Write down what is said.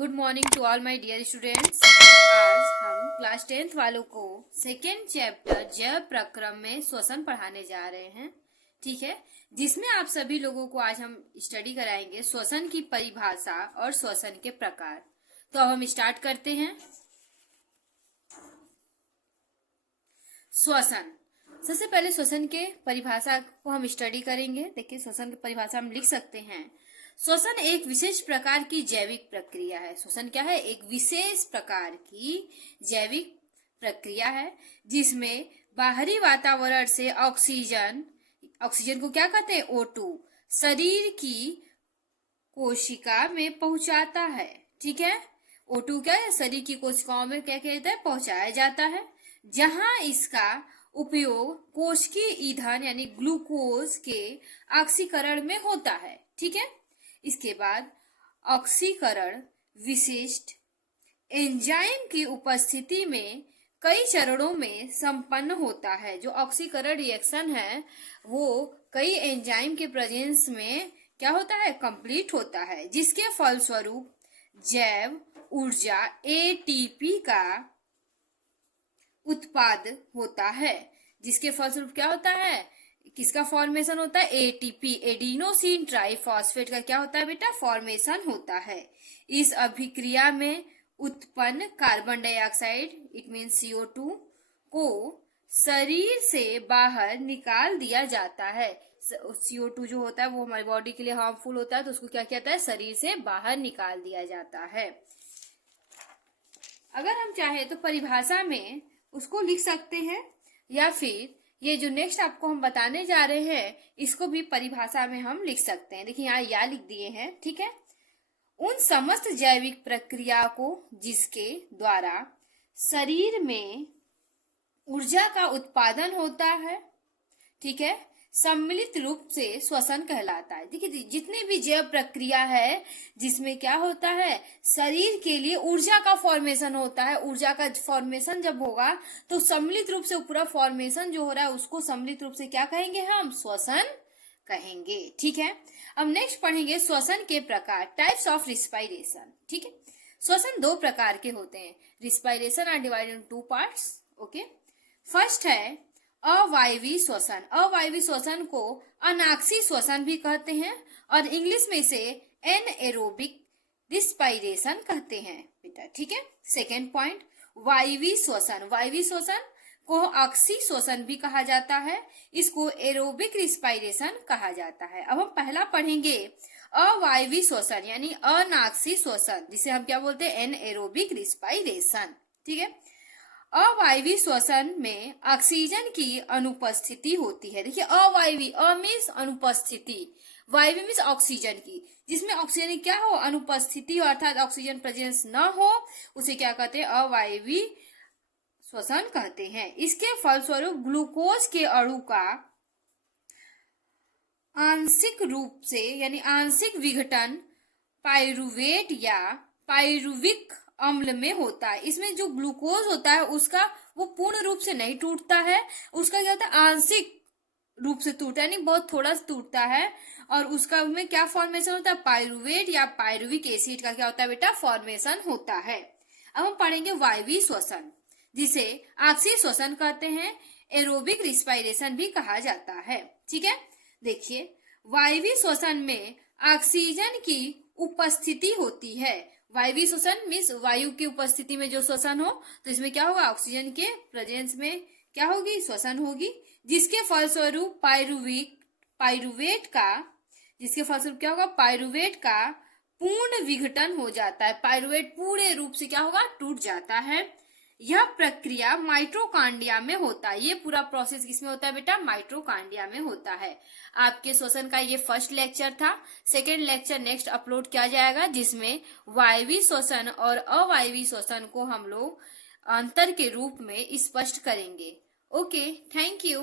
Good morning to all my dear students. आज हम class 10th वालों को सेकेंड चैप्टर जैव प्रक्रम में श्वसन पढ़ाने जा रहे हैं। ठीक है, जिसमें आप सभी लोगों को आज हम स्टडी कराएंगे श्वसन की परिभाषा और श्वसन के प्रकार। तो अब हम स्टार्ट करते हैं। श्वसन, सबसे पहले श्वसन के परिभाषा को हम स्टडी करेंगे। देखिए, श्वसन की परिभाषा हम लिख सकते हैं। श्वसन एक विशेष प्रकार की जैविक प्रक्रिया है। श्वसन क्या है? एक विशेष प्रकार की जैविक प्रक्रिया है जिसमें बाहरी वातावरण से ऑक्सीजन को क्या कहते हैं? O2 शरीर की कोशिका में पहुंचाता है। ठीक है, O2 क्या है? शरीर की कोशिकाओं में क्या कहते हैं? पहुंचाया जाता है, जहां इसका उपयोग कोशिकीय ईंधन यानी ग्लूकोज के ऑक्सीकरण में होता है। ठीक है, इसके बाद ऑक्सीकरण विशिष्ट एंजाइम की उपस्थिति में कई चरणों में संपन्न होता है। जो ऑक्सीकरण रिएक्शन है वो कई एंजाइम के प्रेजेंस में क्या होता है? कंप्लीट होता है, जिसके फलस्वरूप जैव ऊर्जा ATP का उत्पाद होता है। जिसके फलस्वरूप क्या होता है? किसका फॉर्मेशन होता है? ATP एडिनोसिन ट्राइफॉस्फेट का क्या होता है बेटा? फॉर्मेशन होता है। इस अभिक्रिया में उत्पन्न carbon dioxide it means CO2 को शरीर से बाहर निकाल दिया जाता है। CO2 जो होता है वो हमारी बॉडी के लिए हार्मफुल होता है, तो उसको क्या कहता है? शरीर से बाहर निकाल दिया जाता है। अगर हम चाहे तो परिभाषा में उसको लिख सकते हैं, या फिर ये जो नेक्स्ट आपको हम बताने जा रहे हैं इसको भी परिभाषा में हम लिख सकते हैं। देखिए, यहाँ या लिख दिए हैं। ठीक है, उन समस्त जैविक प्रक्रिया को जिसके द्वारा शरीर में ऊर्जा का उत्पादन होता है, ठीक है, सम्मिलित रूप से श्वसन कहलाता है। देखिए, जितनी भी जैव प्रक्रिया है जिसमें क्या होता है? शरीर के लिए ऊर्जा का फॉर्मेशन होता है। ऊर्जा का फॉर्मेशन जब होगा तो सम्मिलित रूप से पूरा फॉर्मेशन जो हो रहा है उसको सम्मिलित रूप से क्या कहेंगे? हम श्वसन कहेंगे। ठीक है, अब नेक्स्ट पढ़ेंगे श्वसन के प्रकार, टाइप्स ऑफ रिस्पायरेशन। ठीक है, श्वसन दो प्रकार के होते हैं। Respiration are divided in 2 parts. Okay, first है अवायवीय श्वसन। अवायवीय श्वसन को अनाक्षी श्वसन भी कहते हैं और इंग्लिश में इसे एनएरोबिक रिस्पायरेशन कहते हैं बेटा। ठीक है, सेकेंड पॉइंट, वायवीय श्वसन। वायवीय श्वसन को अक्षी श्वसन भी कहा जाता है, इसको एरोबिक रिस्पायरेशन कहा जाता है। अब हम पहला पढ़ेंगे अवायवीय श्वसन यानी अनाक्षी श्वसन, जिसे हम क्या बोलते हैं? Anaerobic respiration. ठीक है, अवायवीय श्वसन में ऑक्सीजन की अनुपस्थिति होती है। देखिए, अवायवीय, अ मीन्स अनुपस्थिति, वायवीय मीन्स ऑक्सीजन की, जिसमें ऑक्सीजन की क्या हो? अनुपस्थिति हो, अर्थात ऑक्सीजन प्रेजेंस न हो, उसे क्या कहते हैं? अवायवीय श्वसन कहते हैं। इसके फलस्वरूप ग्लूकोज के अणु का आंशिक रूप से यानी आंशिक विघटन पाइरुवेट या पाइरुविक अम्ल में होता है। इसमें जो ग्लूकोज होता है उसका वो पूर्ण रूप से नहीं टूटता है, उसका क्या होता है? आंशिक रूप से टूटता है, यानी बहुत थोड़ा सा टूटता है, और उसका में क्या फॉर्मेशन होता है? पाइरुवेट या पाइरुविक एसिड का क्या होता है बेटा? फॉर्मेशन होता है। अब हम पढ़ेंगे वायवीय श्वसन, जिसे अक्षीय श्वसन कहते हैं, एरोबिक रिस्पायरेशन भी कहा जाता है। ठीक है, देखिए, वायवीय श्वसन में ऑक्सीजन की उपस्थिति होती है। वायवीय श्वसन मीन्स वायु की उपस्थिति में जो श्वसन हो, तो इसमें क्या होगा? ऑक्सीजन के प्रेजेंस में क्या होगी? श्वसन होगी, जिसके फलस्वरूप पाइरुवेट का पाइरुवेट का पूर्ण विघटन हो जाता है। पाइरुवेट पूरे रूप से क्या होगा? टूट जाता है। यह प्रक्रिया माइटोकॉन्ड्रिया में होता है। ये पूरा प्रोसेस किसमें होता है बेटा? माइटोकॉन्ड्रिया में होता है। आपके श्वसन का ये फर्स्ट लेक्चर था। सेकेंड लेक्चर नेक्स्ट अपलोड किया जाएगा, जिसमें वायवीय श्वसन और अवायवीय श्वसन को हम लोग अंतर के रूप में स्पष्ट करेंगे। Okay, thank you.